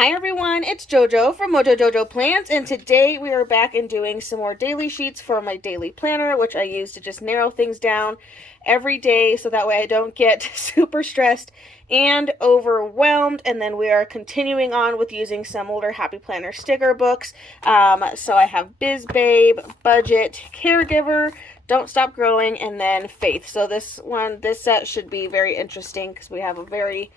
Hi everyone, it's JoJo from Mojo Jojo Plans, and today we are back and doing some more daily sheets for my daily planner, which I use to just narrow things down every day so that way I don't get super stressed and overwhelmed. And then we are continuing on with using some older Happy Planner sticker books. So I have Biz Babe, Budget, Caregiver, Don't Stop Growing, and then Faith. So this set should be very interesting because we have a very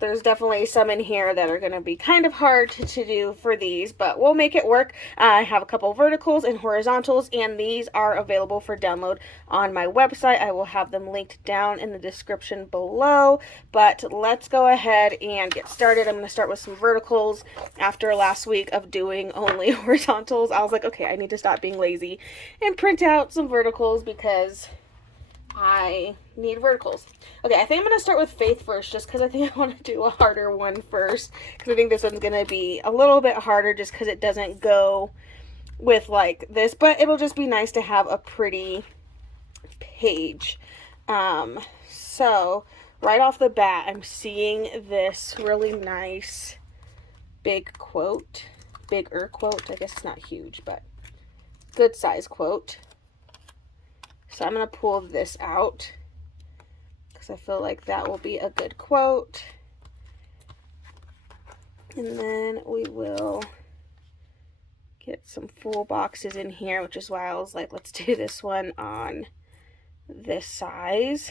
there's definitely some in here that are going to be kind of hard to do for these, but we'll make it work. I have a couple verticals and horizontals, and these are available for download on my website. I will have them linked down in the description below, but let's go ahead and get started. I'm going to start with some verticals. After last week of doing only horizontals, I was like, okay, I need to stop being lazy and print out some verticals because I need verticals. Okay, I think I'm going to start with Faith first just because I think I want to do a harder one first, because I think this one's going to be a little bit harder just because it doesn't go with like this, but it'll just be nice to have a pretty page. So right off the bat, I'm seeing this really nice bigger quote. I guess it's not huge, but good size quote. So I'm going to pull this out because I feel like that will be a good quote. And then we will get some full boxes in here, which is why I was like, let's do this one on this size.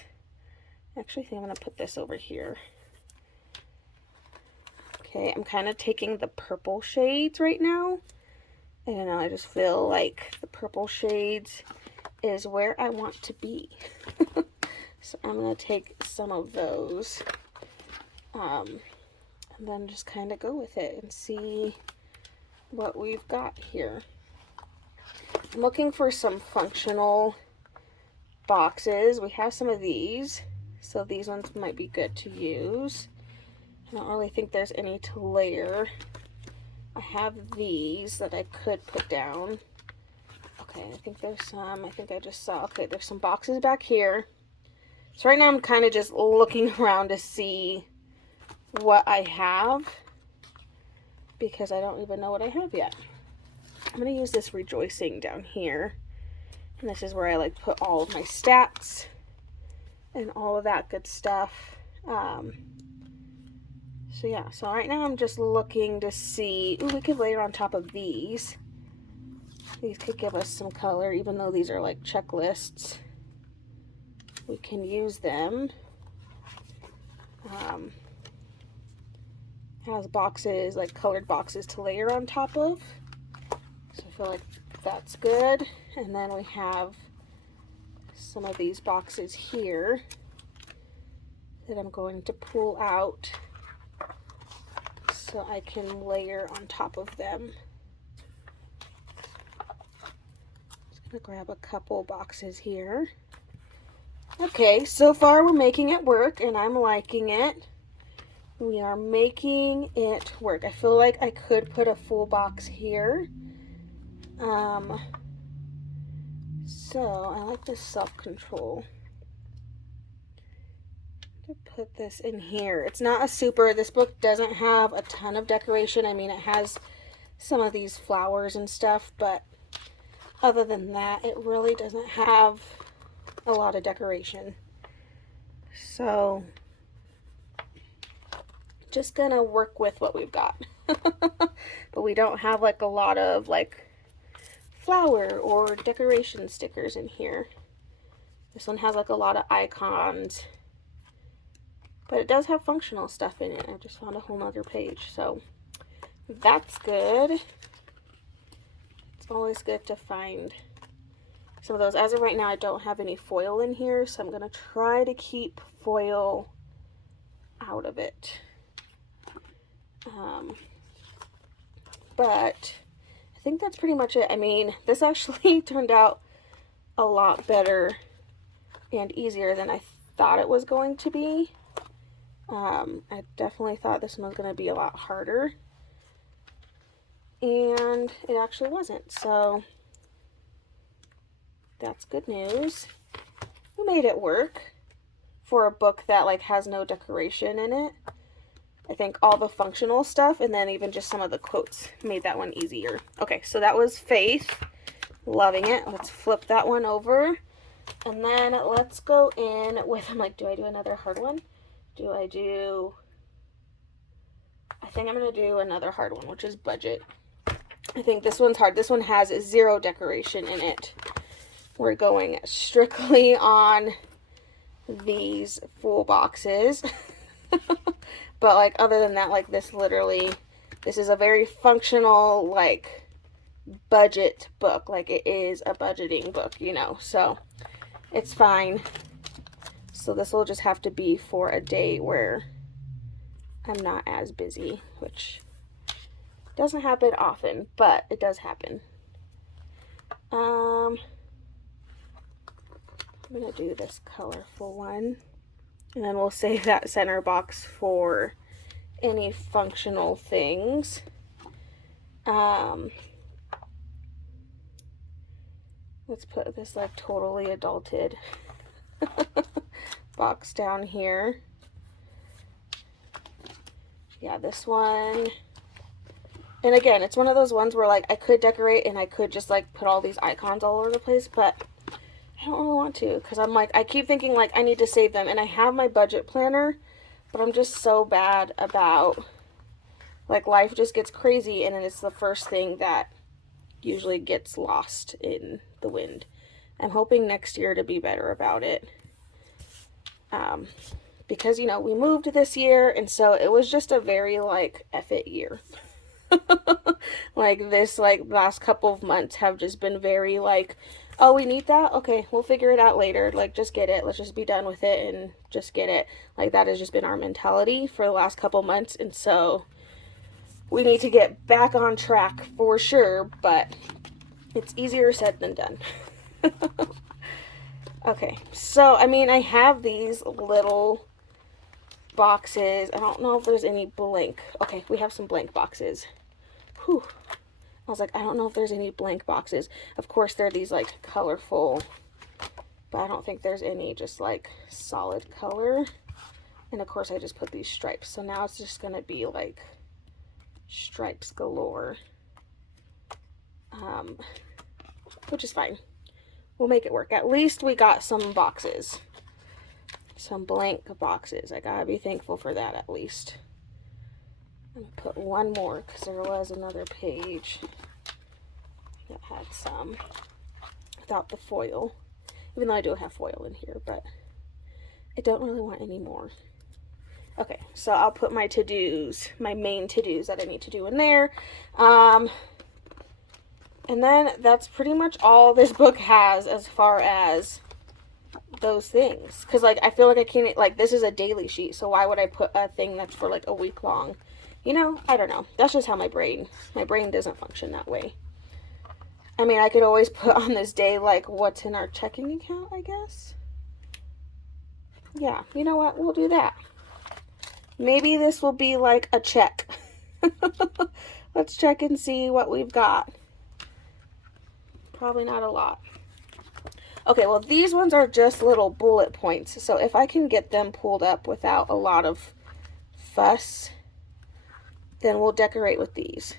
Actually, I think I'm going to put this over here. Okay, I'm kind of taking the purple shades right now. I don't know, I just feel like the purple shades is where I want to be. So I'm going to take some of those and then just kind of go with it and see what we've got here. I'm looking for some functional boxes. We have some of these, so these ones might be good to use. I don't really think there's any to layer. I have these that I could put down. Okay, I think there's some, I think I just saw, okay, there's some boxes back here. So right now I'm kind of just looking around to see what I have because I don't even know what I have yet. I'm going to use this rejoicing down here. And this is where I like put all of my stats and all of that good stuff. So yeah, so right now I'm just looking to see, ooh, we could layer on top of these. These could give us some color, even though these are like checklists. We can use them. Has boxes, like colored boxes to layer on top of. So I feel like that's good. And then we have some of these boxes here that I'm going to pull out so I can layer on top of them. Grab a couple boxes here. Okay, so far we're making it work and I'm liking it. We are making it work. I feel like I could put a full box here. So I like this self-control. To put this in here. It's not a super, this book doesn't have a ton of decoration. I mean, it has some of these flowers and stuff, but other than that, it really doesn't have a lot of decoration. So, just gonna work with what we've got. But we don't have like a lot of like flower or decoration stickers in here. This one has like a lot of icons. But it does have functional stuff in it. I just found a whole nother page. So, that's good. It's always good to find some of those. As of right now, I don't have any foil in here, so I'm going to try to keep foil out of it. But I think that's pretty much it. I mean, this actually turned out a lot better and easier than I thought it was going to be. I definitely thought this one was going to be a lot harder. And it actually wasn't, so that's good news. We made it work for a book that like has no decoration in it. I think all the functional stuff, and then even just some of the quotes made that one easier. Okay, so that was Faith. Loving it. Let's flip that one over. And then let's go in with, I'm like, do I do another hard one? I think I'm going to do another hard one, which is Budget. I think this one's hard. This one has 0 decoration in it. We're going strictly on these full boxes. But like, other than that, like, this is a very functional, like, budget book. Like, it is a budgeting book, you know, so it's fine. So this will just have to be for a day where I'm not as busy, which doesn't happen often, but it does happen. I'm gonna do this colorful one, and then we'll save that center box for any functional things. Let's put this like totally adulted box down here. Yeah, this one. And again, it's one of those ones where like I could decorate and I could just like put all these icons all over the place, but I don't really want to, because I'm like, I keep thinking like I need to save them, and I have my budget planner, but I'm just so bad about, like, life just gets crazy, and then it's the first thing that usually gets lost in the wind. I'm hoping next year to be better about it. Because, you know, we moved this year, and so it was just a very, like, F it year. Like, this, like, last couple of months have just been very, like, oh, we need that? Okay, we'll figure it out later. Like, just get it. Let's just be done with it and just get it. Like, that has just been our mentality for the last couple months, and so we need to get back on track for sure, but it's easier said than done. Okay, so, I mean, I have these little boxes. I don't know if there's any blank. Okay, we have some blank boxes. Whew. I was like, I don't know if there's any blank boxes. Of course, there are these, like, colorful, but I don't think there's any just, like, solid color. And, of course, I just put these stripes. So now it's just going to be, like, stripes galore. Which is fine. We'll make it work. At least we got some boxes. Some blank boxes. I gotta be thankful for that, at least. I'm gonna put one more, because there was another page that had some without the foil. Even though I do have foil in here, but I don't really want any more. Okay, so I'll put my to-dos, my main to-dos that I need to do in there. And then that's pretty much all this book has as far as those things. Because, like, I feel like I can't, like, this is a daily sheet, so why would I put a thing that's for, like, a week long? You know, I don't know. That's just how my brain doesn't function that way. I mean, I could always put on this day, like, what's in our checking account, I guess. Yeah, you know what? We'll do that. Maybe this will be, like, a check. Let's check and see what we've got. Probably not a lot. Okay, well, these ones are just little bullet points. So if I can get them pulled up without a lot of fuss, then we'll decorate with these.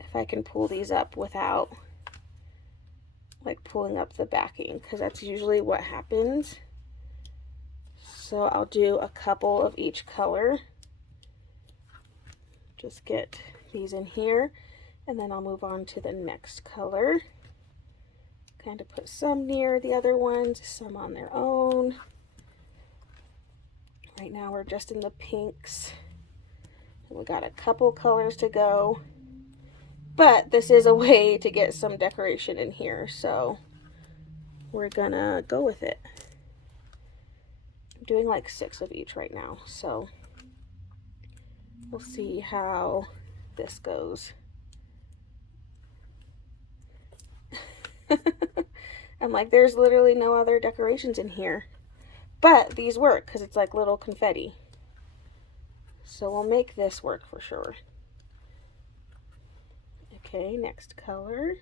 If I can pull these up without, like, pulling up the backing, because that's usually what happens. So I'll do a couple of each color. Just get these in here, and then I'll move on to the next color. Kind of put some near the other ones, some on their own. Right now we're just in the pinks. And we got a couple colors to go. But this is a way to get some decoration in here, so we're gonna go with it. I'm doing like 6 of each right now, so we'll see how this goes. I'm like, there's literally no other decorations in here. But these work because it's like little confetti. So we'll make this work for sure. Okay, next color.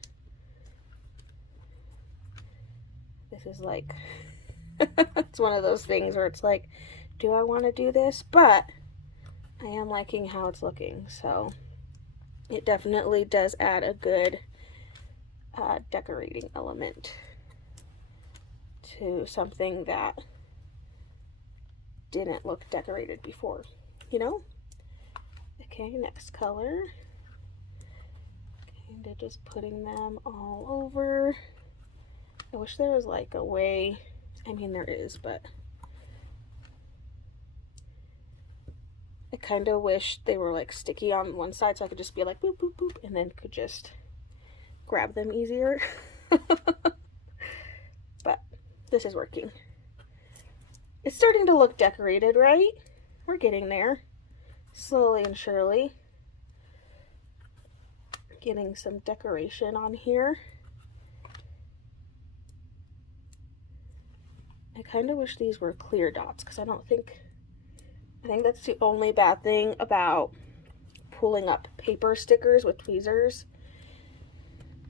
This is like, it's one of those things where it's like, do I want to do this? But I am liking how it's looking, so it definitely does add a good decorating element to something that didn't look decorated before, you know? Okay, next color. Kind of just putting them all over. I wish there was like a way, I mean there is, but I kind of wish they were like sticky on one side so I could just be like boop, boop, boop, and then could just grab them easier. But this is working. It's starting to look decorated, right? We're getting there. Slowly and surely. Getting some decoration on here. I kind of wish these were clear dots because I think that's the only bad thing about pulling up paper stickers with tweezers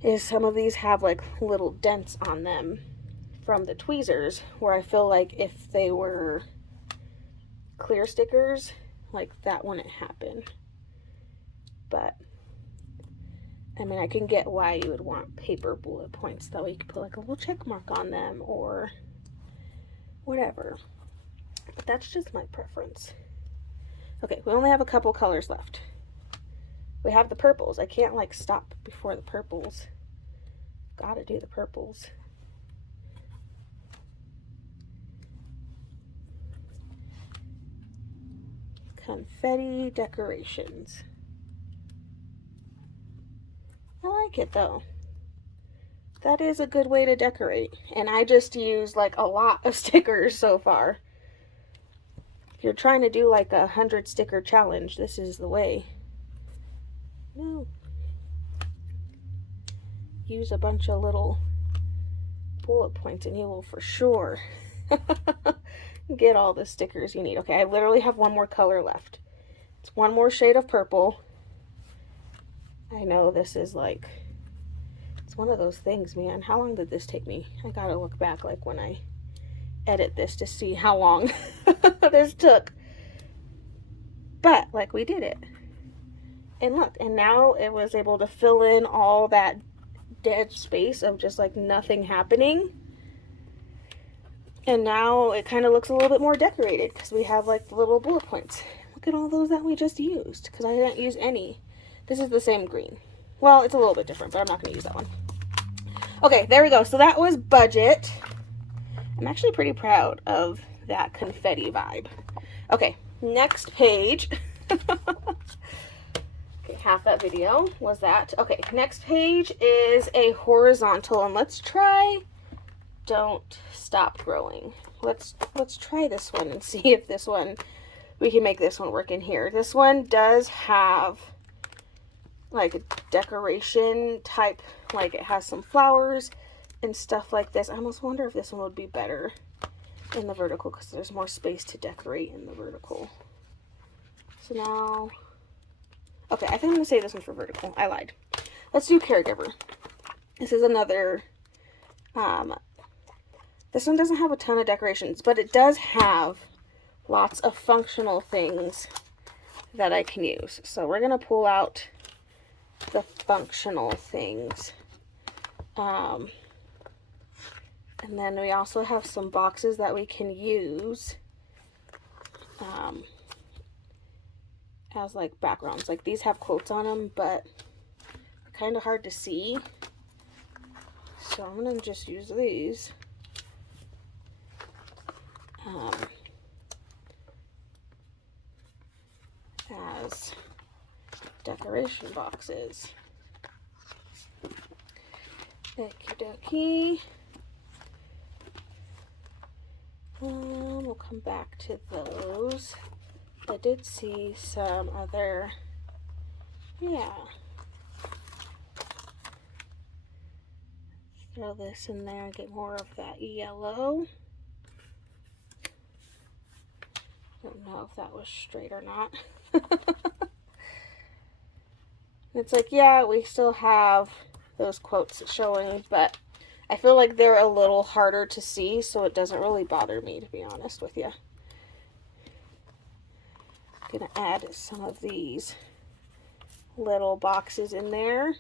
is some of these have like little dents on them from the tweezers, where I feel like if they were clear stickers, like that wouldn't happen. But I mean, I can get why you would want paper bullet points, that way you could put like a little check mark on them or whatever. But that's just my preference. Okay, we only have a couple colors left. We have the purples. I can't like stop before the purples. Gotta do the purples. Confetti decorations. I like it though. That is a good way to decorate. And I just used like a lot of stickers so far. If you're trying to do like 100 sticker challenge, this is the way. No. Use a bunch of little bullet points and you will for sure get all the stickers you need. Okay, I literally have one more color left. It's one more shade of purple. I know this is like, it's one of those things, man. How long did this take me? I gotta look back like when I edit this to see how long this took. But like we did it. And look, and now it was able to fill in all that dead space of just like nothing happening. And now it kind of looks a little bit more decorated because we have like the little bullet points. Look at all those that we just used because I didn't use any. This is the same green. Well, it's a little bit different, but I'm not going to use that one. Okay, there we go. So that was budget. I'm actually pretty proud of that confetti vibe. Okay, next page. Okay, half that video was that. Okay, next page is a horizontal, and let's try Don't Stop Growing. Let's try this one and see if this one, we can make this one work in here. This one does have like a decoration type, like it has some flowers and stuff like this. I almost wonder if this one would be better in the vertical because there's more space to decorate in the vertical. So now, okay, I think I'm going to save this one for vertical. I lied. Let's do Caregiver. This is another, this one doesn't have a ton of decorations, but it does have lots of functional things that I can use. So we're going to pull out the functional things. And then we also have some boxes that we can use as like backgrounds. Like these have quotes on them, but they're kind of hard to see. So I'm going to just use these. As decoration boxes. Okie dokie. We'll come back to those. I did see some other, yeah. Throw this in there and get more of that yellow. Don't know if that was straight or not. It's like, yeah, we still have those quotes showing, but I feel like they're a little harder to see, so it doesn't really bother me, to be honest with you. Gonna add some of these little boxes in there.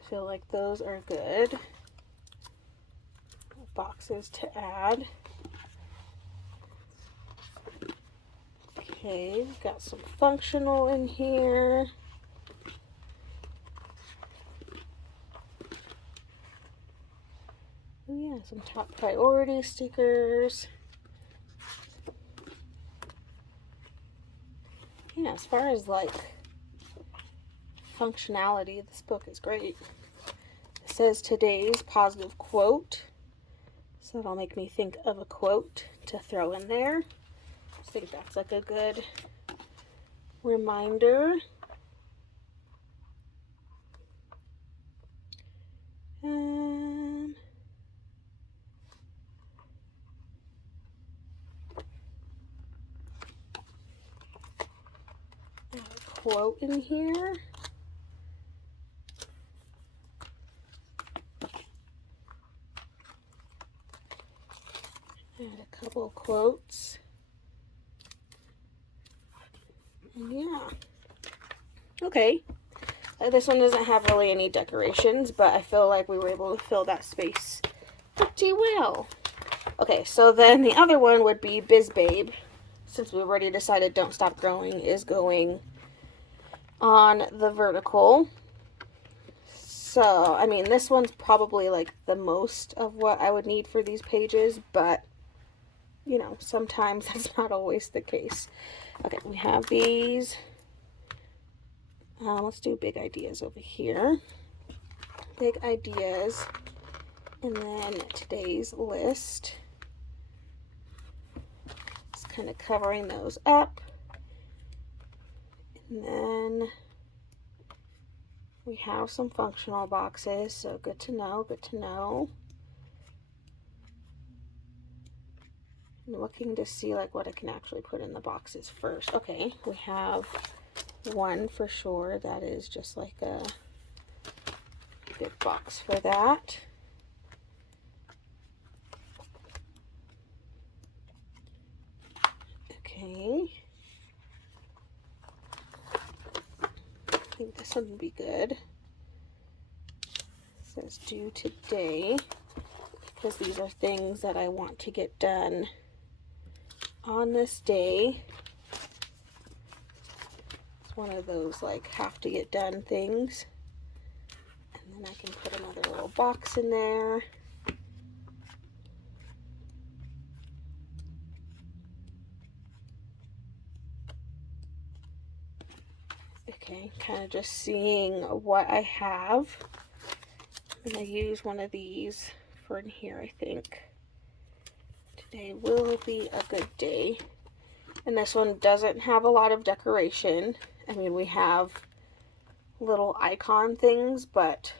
I feel like those are good boxes to add. Okay, we've got some functional in here. Oh yeah, some top priority stickers. Yeah, as far as like functionality, this book is great. It says today's positive quote, so that'll make me think of a quote to throw in there. I think that's like a good reminder. Add a quote in here. Add a couple of quotes. And yeah. Okay. This one doesn't have really any decorations, but I feel like we were able to fill that space pretty well. Okay, so then the other one would be Biz Babe. Since we already decided Don't Stop Growing is going on the vertical. So, I mean, this one's probably like the most of what I would need for these pages, but, you know, sometimes that's not always the case. Okay, we have these. Let's do big ideas over here. Big ideas. And then today's list. Just kind of covering those up. And then we have some functional boxes, so good to know, good to know. I'm looking to see like what I can actually put in the boxes first. Okay, we have one for sure that is just like a good box for that. Okay, I think this one would be good. It says due today, because these are things that I want to get done on this day. It's one of those like have to get done things. And then I can put another little box in there. Okay, kind of just seeing what I have. I'm going to use one of these for in here, I think. Today will be a good day. And this one doesn't have a lot of decoration. I mean, we have little icon things, but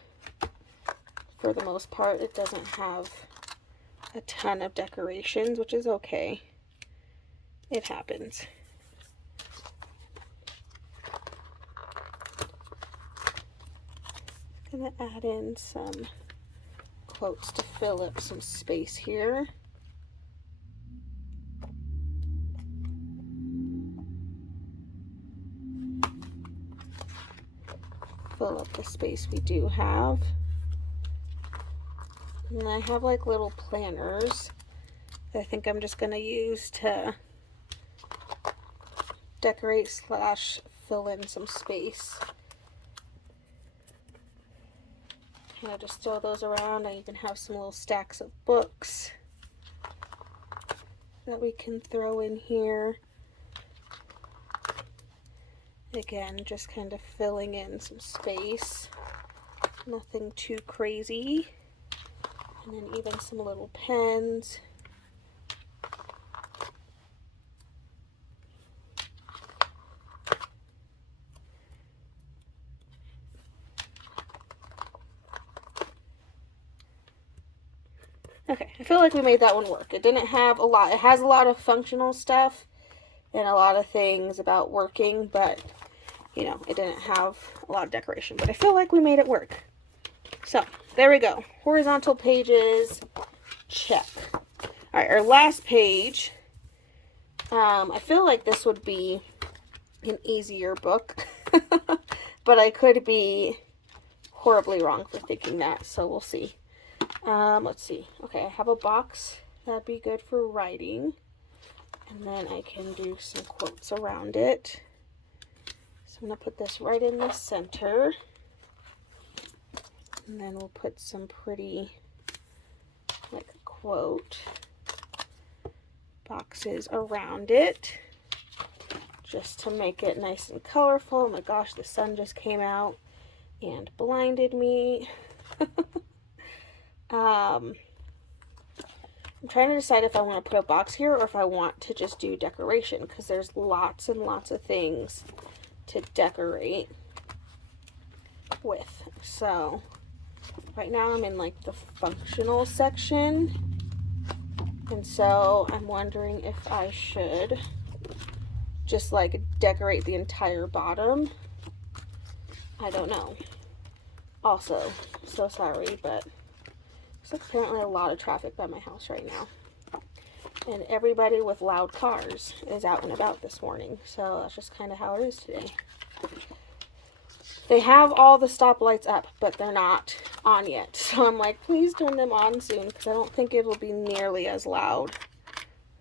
for the most part, it doesn't have a ton of decorations, which is okay. It happens. I'm gonna add in some quotes to fill up some space here. Fill up the space we do have. And I have like little planners that I think I'm just going to use to decorate slash fill in some space. Kind of just throw those around. I even have some little stacks of books that we can throw in here. Again, just kind of filling in some space. Nothing too crazy. And then even some little pens. Okay, I feel like we made that one work. It didn't have a lot. It has a lot of functional stuff and a lot of things about working, but you know, it didn't have a lot of decoration, but I feel like we made it work. So there we go. Horizontal pages, check. All right, our last page I feel like this would be an easier book, but I could be horribly wrong for thinking that, so we'll see. Let's see. Okay, I have a box. That'd be good for writing. And then I can do some quotes around it. So I'm going to put this right in the center. And then we'll put some pretty, like, quote boxes around it, just to make it nice and colorful. Oh my gosh, the sun just came out and blinded me. I'm trying to decide if I want to put a box here or if I want to just do decoration, because there's lots and lots of things to decorate with. So right now I'm in like the functional section, and so I'm wondering if I should just like decorate the entire bottom. I don't know. Also, so sorry, but there's apparently a lot of traffic by my house right now. And everybody with loud cars is out and about this morning. So that's just kind of how it is today. They have all the stoplights up, but they're not on yet. So I'm like, please turn them on soon, because I don't think it will be nearly as loud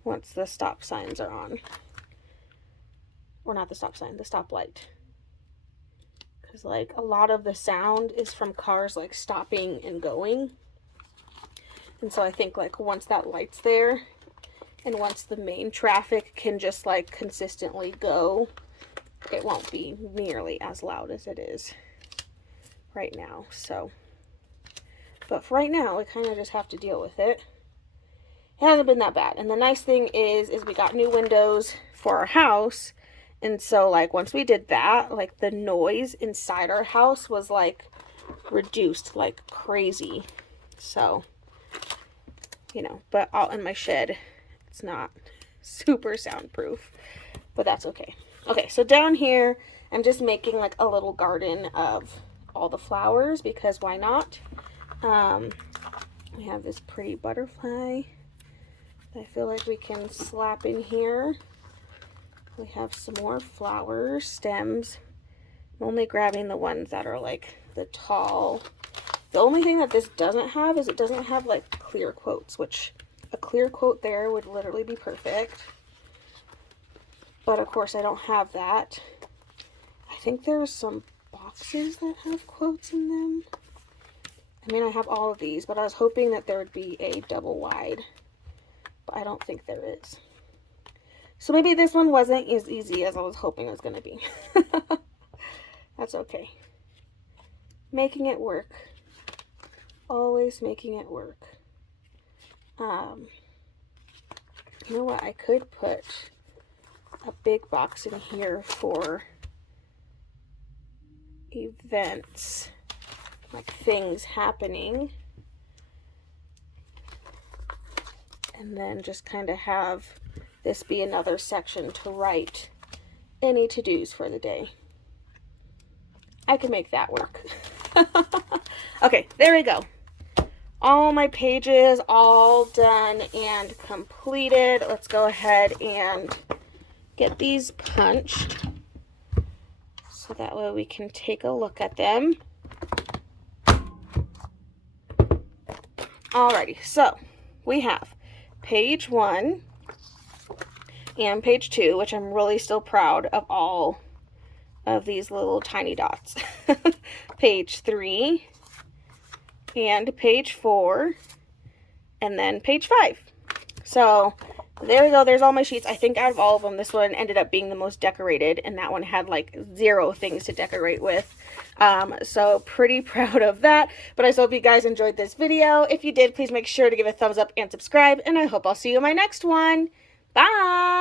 once the stop signs are on. Or not the stop sign, the stoplight. Because like a lot of the sound is from cars like stopping and going. And so I think like once that light's there, and once the main traffic can just like consistently go, it won't be nearly as loud as it is right now. So, but for right now, we kind of just have to deal with it. It hasn't been that bad. And the nice thing is we got new windows for our house. And so like once we did that, like the noise inside our house was like reduced like crazy. So, you know, but out in my shed, it's not super soundproof, but that's okay. Okay, so down here, I'm just making like a little garden of all the flowers, because why not? We have this pretty butterfly that I feel like we can slap in here. We have some more flower stems. I'm only grabbing the ones that are like the tall. The only thing that this doesn't have is it doesn't have like clear quotes, which a clear quote there would literally be perfect. But of course I don't have that. I think there's some boxes that have quotes in them. I mean, I have all of these, but I was hoping that there would be a double wide, but I don't think there is. So maybe this one wasn't as easy as I was hoping it was going to be. That's okay. Making it work. Always making it work. You know what? I could put a big box in here for events, like things happening. And then just kind of have this be another section to write any to-dos for the day. I can make that work. Okay, there we go. All my pages all done and completed. Let's go ahead and get these punched so that way we can take a look at them. Alrighty, so we have page 1 and page 2, which I'm really still proud of all of these little tiny dots. Page 3 and page 4 and then page 5. So there we go. There's all my sheets. I think out of all of them, this one ended up being the most decorated, and that one had like 0 things to decorate with. So pretty proud of that. But I hope you guys enjoyed this video. If you did, please make sure to give a thumbs up and subscribe, and I hope I'll see you in my next one. Bye!